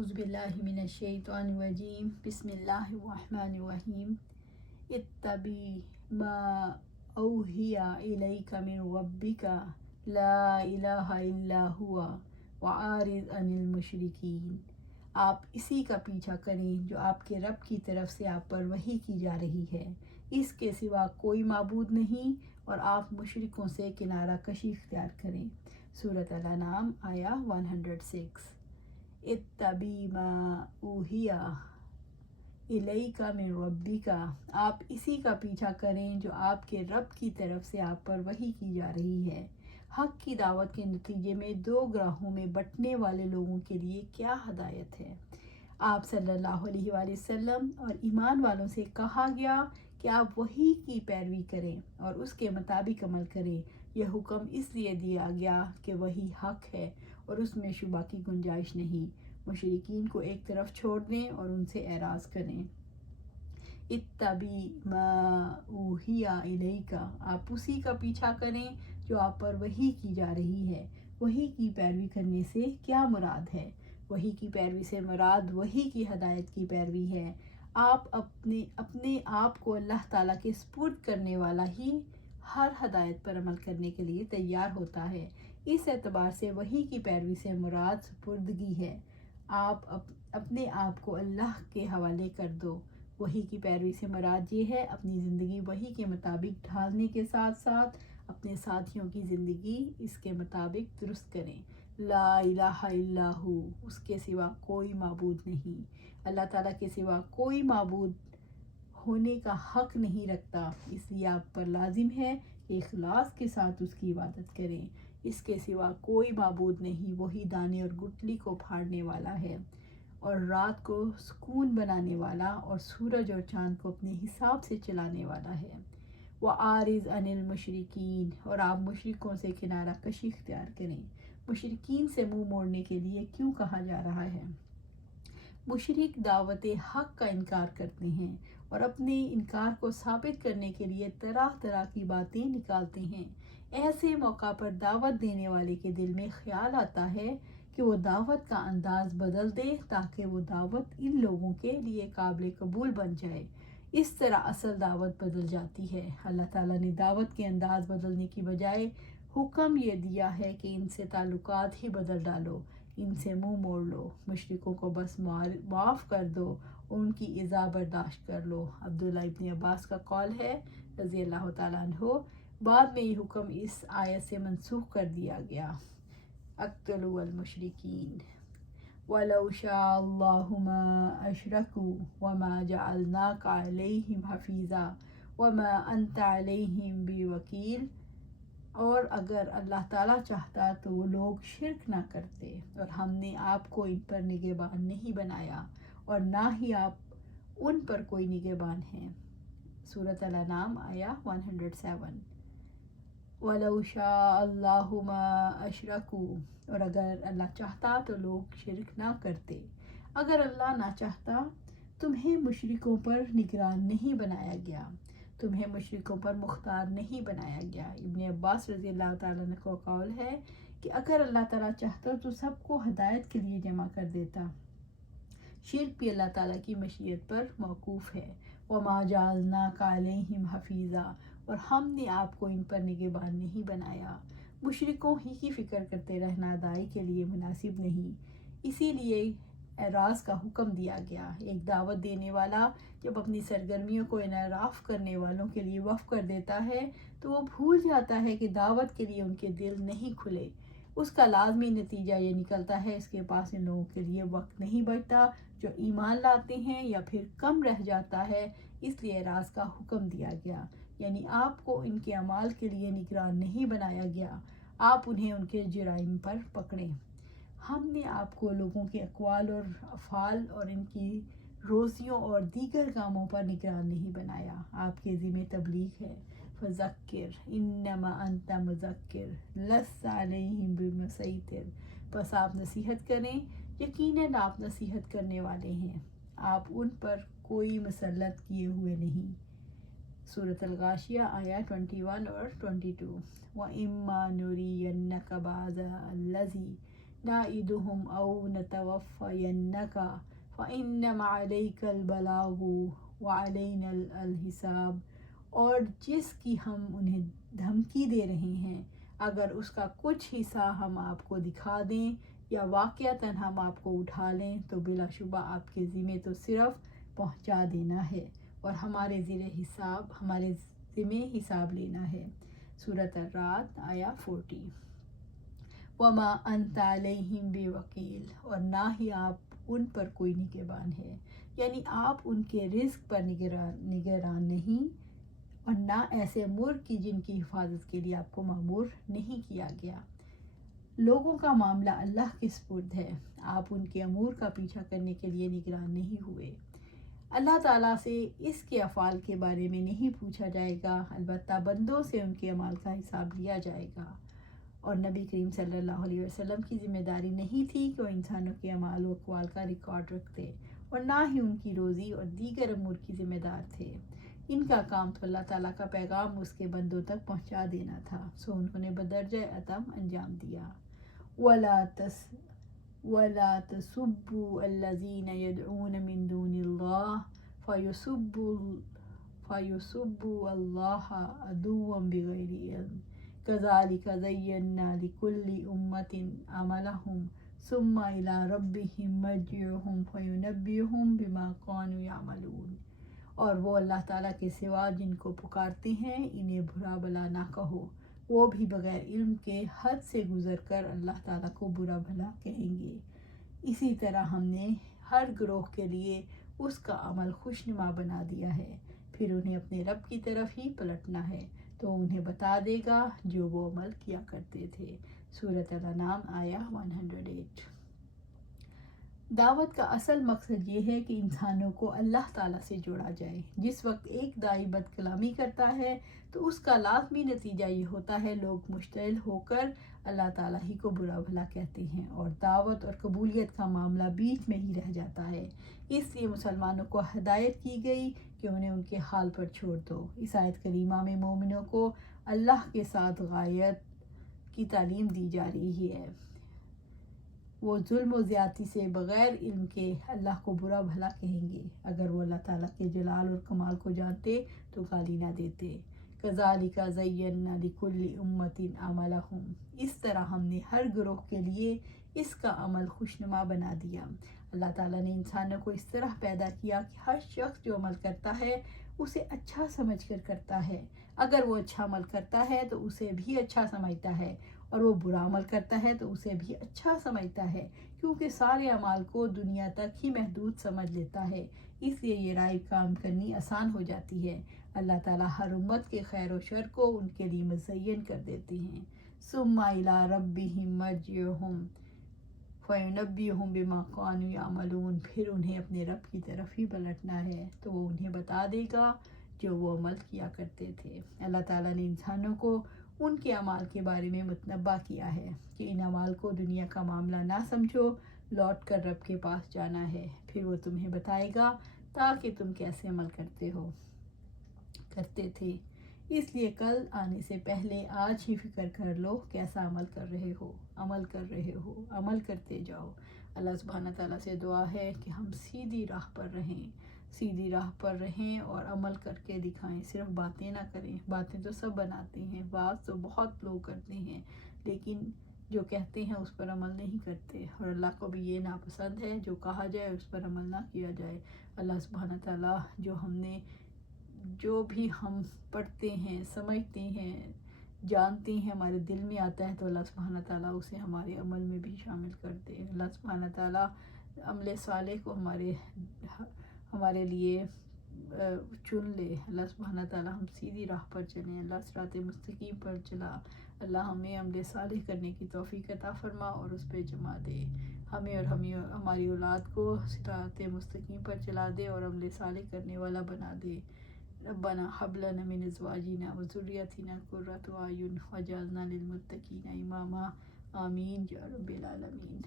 اعوذ باللہ من الشیطان الرجیم بسم اللہ الرحمن الرحیم اتبع ما اوحی الیک من ربک لا الہ الا هو واعرض عن المشرکین۔ آپ اسی کا پیچھا کریں جو آپ کے رب کی طرف سے آپ پر وحی کی جا رہی ہے، اس کے سوا کوئی معبود نہیں، اور آپ مشرکوں سے کنارہ کشی اختیار کریں۔ سورۃ الانعام آیا 106۔ اتبع ما اوحی الیک من ربک، آپ اسی کا پیچھا کریں جو آپ کے رب کی طرف سے آپ پر وحی کی جا رہی ہے۔ حق کی دعوت کے نتیجے میں دو گروہوں میں بٹنے والے لوگوں کے لیے کیا ہدایت ہے؟ آپ صلی اللہ علیہ وآلہ وسلم اور ایمان والوں سے کہا گیا کہ آپ وحی کی پیروی کریں اور اس کے مطابق عمل کریں۔ یہ حکم اس لیے دیا گیا کہ وحی حق ہے اور اس میں شبہ کی گنجائش نہیں۔ مشرکین کو ایک طرف چھوڑ دیں اور ان سے اعراض کریں۔ اتبع ما اوحی الیک، آپ اسی کا پیچھا کریں جو آپ پر وحی کی جا رہی ہے۔ وحی کی پیروی کرنے سے کیا مراد ہے؟ وحی کی پیروی سے مراد وحی کی ہدایت کی پیروی ہے۔ آپ اپنے آپ کو اللہ تعالیٰ کے سپرد کرنے والا ہی ہر ہدایت پر عمل کرنے کے لیے تیار ہوتا ہے۔ اس اعتبار سے وحی کی پیروی سے مراد سپردگی ہے۔ آپ اپنے آپ کو اللہ کے حوالے کر دو۔ وحی کی پیروی سے مراد یہ ہے اپنی زندگی وحی کے مطابق ڈھالنے کے ساتھ ساتھ اپنے ساتھیوں کی زندگی اس کے مطابق درست کریں۔ لا الہ الا ہو، اس کے سوا کوئی معبود نہیں۔ اللہ تعالیٰ کے سوا کوئی معبود ہونے کا حق نہیں رکھتا، اس لیے آپ پر لازم ہے کہ اخلاص کے ساتھ اس کی عبادت کریں۔ اس کے سوا کوئی معبود نہیں، وہی دانے اور گٹھلی کو پھاڑنے والا ہے اور رات کو سکون بنانے والا اور سورج اور چاند کو اپنے حساب سے چلانے والا ہے۔ وَأَعْرِضْ عَنِ الْمُشْرِكِينَ، اور آپ مشرکوں سے کنارہ کشی اختیار کریں۔ مشرکین سے منہ موڑنے کے لیے کیوں کہا جا رہا ہے؟ مشرک دعوت حق کا انکار کرتے ہیں اور اپنے انکار کو ثابت کرنے کے لیے طرح طرح کی باتیں نکالتے ہیں۔ ایسے موقع پر دعوت دینے والے کے دل میں خیال آتا ہے کہ وہ دعوت کا انداز بدل دے تاکہ وہ دعوت ان لوگوں کے لیے قابل قبول بن جائے۔ اس طرح اصل دعوت بدل جاتی ہے۔ اللہ تعالیٰ نے دعوت کے انداز بدلنے کی بجائے حکم یہ دیا ہے کہ ان سے تعلقات ہی بدل ڈالو، ان سے منہ موڑ لو، مشرکوں کو بس معاف کر دو اور ان کی ایذا برداشت کر لو۔ عبداللہ ابن عباس کا قول ہے رضی اللہ تعالیٰ عنہ۔ بعد میں یہ حکم اس آیت سے منسوخ کر دیا گیا۔ اقتلوا المشرکین وَلَوْ شَاءَ اللَّهُ مَا أَشْرَكُوا وَمَا جَعَلْنَاكَ عَلَيْهِمْ حَفِيظًا وَمَا أَنْتَ عَلَيْهِمْ بِوَكِيلٍ، اور اگر اللہ تعالیٰ چاہتا تو وہ لوگ شرک نہ کرتے، اور ہم نے آپ کو ان پر نگہبان نہیں بنایا اور نہ ہی آپ ان پر کوئی نگہبان ہیں۔ سورۃ الانعام آیا 107۔ وَلَوْ شَاءَ اللَّهُ مَا أَشْرَكُوا، اور اگر اللہ چاہتا تو لوگ شرک نہ کرتے۔ اگر اللہ نہ چاہتا تمہیں مشرکوں پر نگران نہیں بنایا گیا، تمہیں مشرکوں پر مختار نہیں بنایا گیا۔ ابن عباس رضی اللہ تعالیٰ عنہ کا قول ہے کہ اگر اللہ تعالیٰ چاہتا تو سب کو ہدایت کے لیے جمع کر دیتا۔ شرک بھی اللہ تعالیٰ کی مشیت پر موقوف ہے۔ وَمَا جَعَلْنَاكَ عَلَيْهِمْ حَفِيظًا، اور ہم نے آپ کو ان پر نگہبان نہیں بنایا۔ مشرکوں ہی کی فکر کرتے رہنا داعی کے لیے مناسب نہیں، اسی لیے اعراض کا حکم دیا گیا۔ ایک دعوت دینے والا جب اپنی سرگرمیوں کو انحراف کرنے والوں کے لیے وقف کر دیتا ہے تو وہ بھول جاتا ہے کہ دعوت کے لیے ان کے دل نہیں کھلے۔ اس کا لازمی نتیجہ یہ نکلتا ہے اس کے پاس ان لوگوں کے لیے وقت نہیں بچتا جو ایمان لاتے ہیں، یا پھر کم رہ جاتا ہے، اس لیے اعراض کا حکم دیا گیا۔ یعنی آپ کو ان کے اعمال کے لیے نگران نہیں بنایا گیا، آپ انہیں ان کے جرائم پر پکڑیں۔ ہم نے آپ کو لوگوں کے اقوال اور افعال اور ان کی روزیوں اور دیگر کاموں پر نگران نہیں بنایا۔ آپ کے ذمہ تبلیغ ہے۔ فذکر انما انت مذکر لست علیہم بمسیطر، بس آپ نصیحت کریں، یقیناً آپ نصیحت کرنے والے ہیں، آپ ان پر کوئی مسلط کیے ہوئے نہیں۔ سورۃ الغاشیہ آیا 21 اور 22۔ وَإِمَّا نُرِيَنَّكَ بَعْضَ الَّذِي نعدهم أو نتوفينك فإنما عليك البلاغ وعلينا الحساب. اور جس کی ہم انہیں دھمکی دے رہے ہیں، اگر اس کا کچھ حصہ ہم آپ کو دکھا دیں یا واقعتاً ہم آپ کو اٹھا لیں تو بلا شبہ آپ کے ذمے تو صرف پہنچا دینا ہے اور ہمارے ذمے حساب لینا ہے. سورۃ الرعد آیا 40. وما انت علیہم بوکیل، اور نہ ہی آپ ان پر کوئی نگہبان ہے، یعنی آپ ان کے رزق پر نگران نہیں، اور نہ ایسے ملک کی جن کی حفاظت کے لیے آپ کو مأمور نہیں کیا گیا. لوگوں کا معاملہ اللہ کے سپرد ہے، آپ ان کے امور کا پیچھا کرنے کے لیے نگران نہیں ہوئے. اللہ تعالیٰ سے اس کے افعال کے بارے میں نہیں پوچھا جائے گا، البتہ بندوں سے ان کے اعمال کا حساب لیا جائے گا. اور نبی کریم صلی اللہ علیہ وسلم کی ذمہ داری نہیں تھی کہ وہ انسانوں کے اعمال و اقوال کا ریکارڈ رکھتے، اور نہ ہی ان کی روزی اور دیگر امور کی ذمہ دار تھے. ان کا کام تو اللہ تعالیٰ کا پیغام اس کے بندوں تک پہنچا دینا تھا، سو انہوں نے بدرجہ عدم انجام دیا. وَلَا تَسُبُّوا الَّذِينَ يَدْعُونَ مِن دُونِ اللَّهِ فَيُسُبُّوا اللَّهَ عَدُوًّا بِغَيْرِ عِلْمٍ كَذَلِكَ زَيَّنَّا لِكُلِّ أُمَّةٍ عَمَلَهُمْ ثُمَّ إِلَى رَبِّهِمْ مَرْجِعُهُمْ فَيُنَبِّئُهُم بِمَا كَانُوا يَعْمَلُونَ. اور وہ اللہ تعالیٰ کے سوا جن کو پکارتے ہیں انہیں برا بھلا نہ کہو، وہ بھی بغیر علم کے حد سے گزر کر اللہ تعالیٰ کو برا بھلا کہیں گے. اسی طرح ہم نے ہر گروہ کے لیے اس کا عمل خوشنما بنا دیا ہے، پھر انہیں اپنے رب کی طرف ہی پلٹنا ہے تو انہیں بتا دے گا جو وہ عمل کیا کرتے تھے. سورۃ الانعام آیا 108. دعوت کا اصل مقصد یہ ہے کہ انسانوں کو اللہ تعالیٰ سے جوڑا جائے. جس وقت ایک داعی بد کلامی کرتا ہے تو اس کا لازمی نتیجہ یہ ہوتا ہے لوگ مشتعل ہو کر اللہ تعالیٰ ہی کو برا بھلا کہتے ہیں اور دعوت اور قبولیت کا معاملہ بیچ میں ہی رہ جاتا ہے. اس لیے مسلمانوں کو ہدایت کی گئی کہ انہیں ان کے حال پر چھوڑ دو. اس آیت کریمہ میں مومنوں کو اللہ کے ساتھ غایت کی تعلیم دی جا رہی ہے. وہ ظلم و زیادتی سے بغیر علم کے اللہ کو برا بھلا کہیں گے. اگر وہ اللہ تعالیٰ کے جلال اور کمال کو جانتے تو گالی نہ دیتے. كَذَلِكَ زَيَّنَّا لِكُلِّ أُمَّةٍ عَمَلَهُمْ، اس طرح ہم نے ہر گروہ کے لیے اس کا عمل خوشنما بنا دیا. اللہ تعالیٰ نے انسانوں کو اس طرح پیدا کیا کہ ہر شخص جو عمل کرتا ہے اسے اچھا سمجھ کر کرتا ہے. اگر وہ اچھا عمل کرتا ہے تو اسے بھی اچھا سمجھتا ہے، اور وہ برا عمل کرتا ہے تو اسے بھی اچھا سمجھتا ہے، کیونکہ سارے اعمال کو دنیا تک ہی محدود سمجھ لیتا ہے. اس لیے یہ رائے کام کرنی آسان ہو جاتی ہے. اللہ تعالیٰ ہر امت کے خیر و شر کو ان کے لیے مزین کر دیتے ہیں. ثُمَّ إِلَىٰ رَبِّهِمْ مَرْجِعُهُمْ فَيُنَبِّئُهُم بِمَا كَانُوا يَعْمَلُونَ، پھر انہیں اپنے رب کی طرف ہی پلٹنا ہے تو وہ انہیں بتا دے گا جو وہ عمل کیا کرتے تھے. اللہ تعالیٰ نے انسانوں کو ان کے اعمال کے بارے میں متنبہ کیا ہے کہ ان اعمال کو دنیا کا معاملہ نہ سمجھو، لوٹ کر رب کے پاس جانا ہے، پھر وہ تمہیں بتائے گا تاکہ تم کیسے عمل کرتے تھے. اس لیے کل آنے سے پہلے آج ہی فکر کر لو کیسا عمل کرتے جاؤ. اللہ سبحانہ تعالیٰ سے دعا ہے کہ ہم سیدھی راہ پر رہیں اور عمل کر کے دکھائیں، صرف باتیں نہ کریں. باتیں تو سب بناتے ہیں، بات تو بہت لوگ کرتے ہیں، لیکن جو کہتے ہیں اس پر عمل نہیں کرتے، اور اللہ کو بھی یہ ناپسند ہے جو کہا جائے اس پر عمل نہ کیا جائے. اللہ سبحانہ تعالیٰ جو بھی ہم پڑھتے ہیں، سمجھتے ہیں، جانتے ہیں، ہمارے دل میں آتا ہے تو اللہ سبحانہ تعالیٰ اسے ہمارے عمل میں بھی شامل کر دے. اللہ سبحانہ تعالیٰ عمل صالح کو ہمارے لیے چن لے. اللہ سبحانہ تعالیٰ ہم سیدھی راہ پر چلیں، اللہ صراط مستقیم پر چلا. اللہ ہمیں عمل صالح کرنے کی توفیق عطا فرما اور اس پہ جما دے. ہمیں اور ہماری اولاد کو صراط مستقیم پر چلا دے اور عمل صالح کرنے والا بنا دے. ربنا هب لنا من ازواجنا وذريتنا قرة اعين واجعلنا للمتقين اماما. آمین یا رب العالمین.